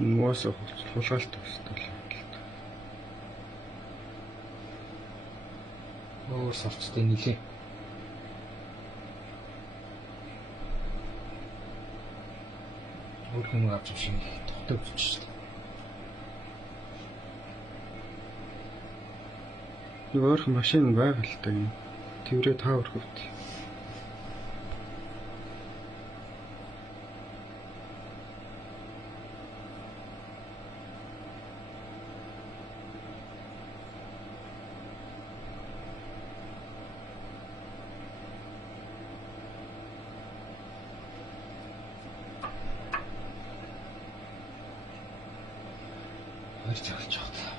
Муус хулгаалт төстэй. Оо сарцтай нилээ. Өөр хүмүүс авч шиг тогтоо бичиж шүү дээ. Нэг өөрхөн машин байга л та юм. Тэврээ та өрхөвт. Хоёр цаглж явах.